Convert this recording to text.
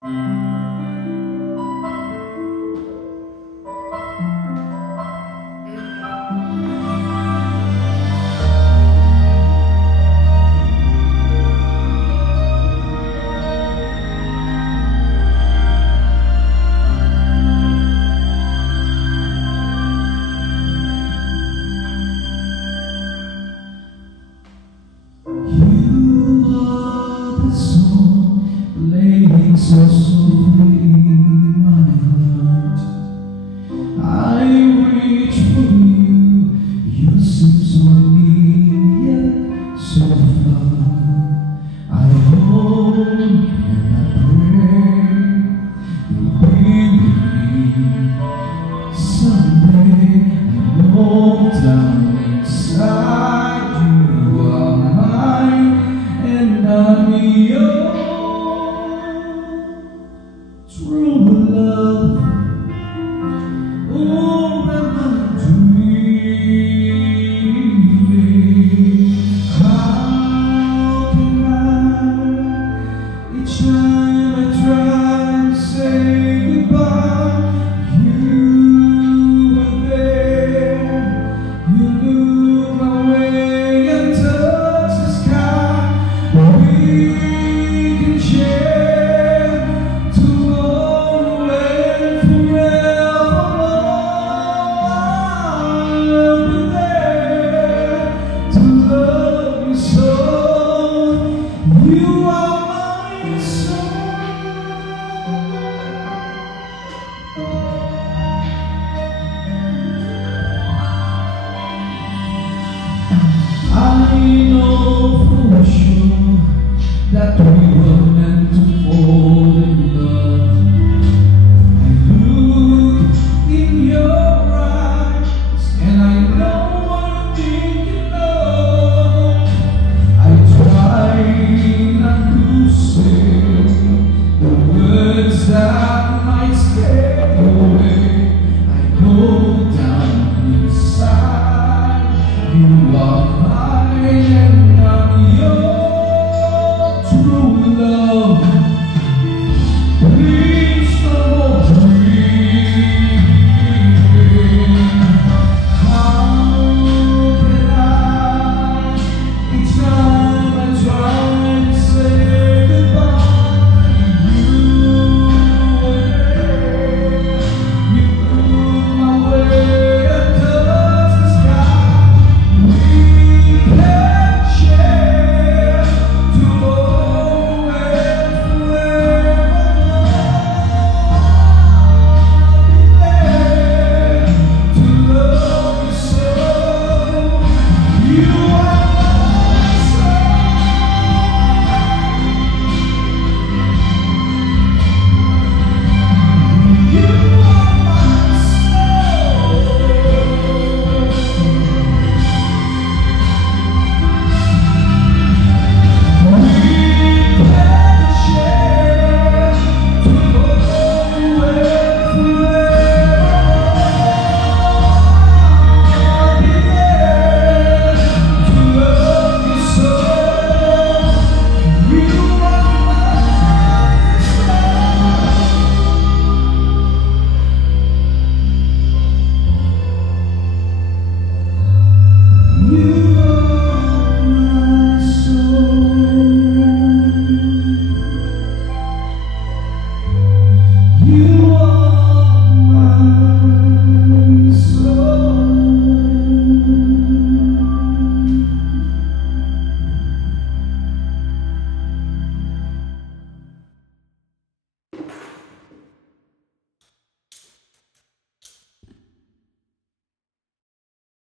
So softly, my heart, I reach for you. You seem so near, yet so far. I hope and I pray you'll be with me someday. I know down inside you are mine, and I'm yours. True love, oh, am I dreaming? How can I, each time I try to say goodbye, you were there, you look my way and touch the sky. We can share you